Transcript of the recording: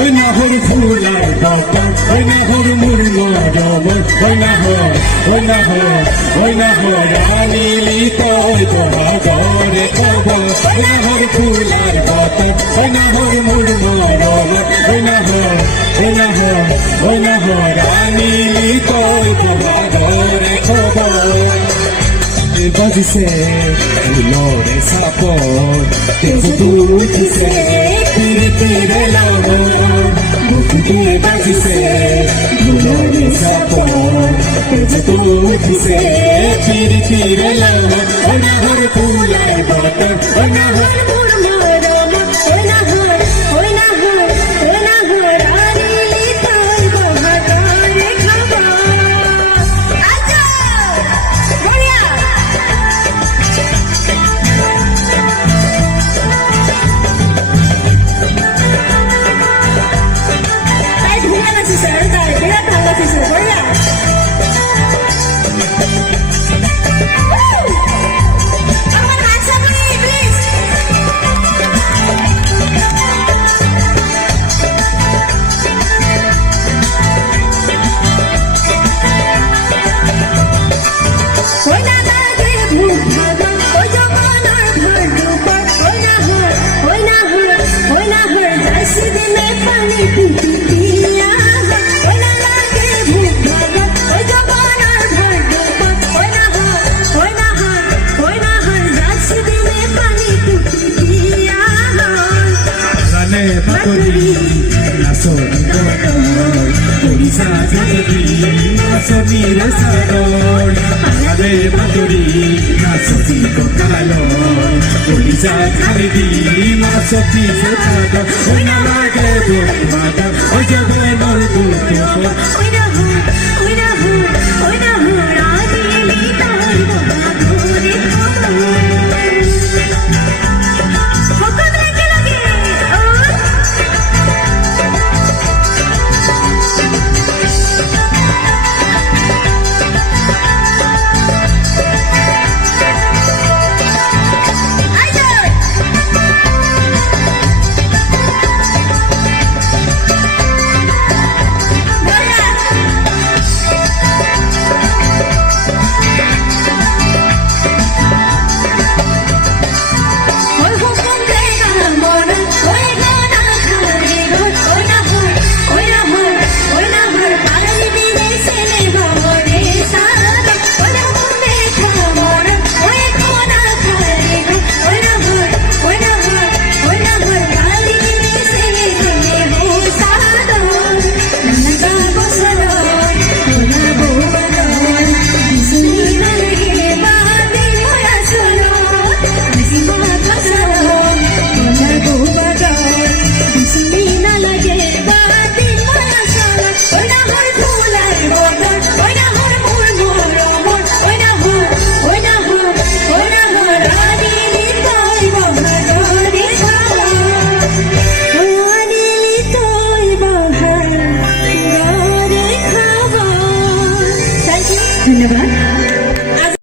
ওই না হর ফুলার বাবা ওই না হর মুড়মা জবর ওই না হর ওই না হর ওই না হর রানীলি তোই তোরা ঘরে খবর ওই না হর ফুলার বাবা ওই না হর মুড়মা জবর ওই না হর ওই না হর ওই না হর রানীলি তোই তোরা ঘরে খবর বাজিছে ফুলরে সাপর বুঝিছে তীরে তীরে লাবর বুঝিতে বাজিছে ফুলরে সাপর বুঝিছে তীরে তীরে লাবর অনাহর ফুলাই বাতর অনাহর Sonire sador, ale maduri, nasoti kokalor. Polisa kharidi, nasoti sador. Oina lage do madar, oye benor do do.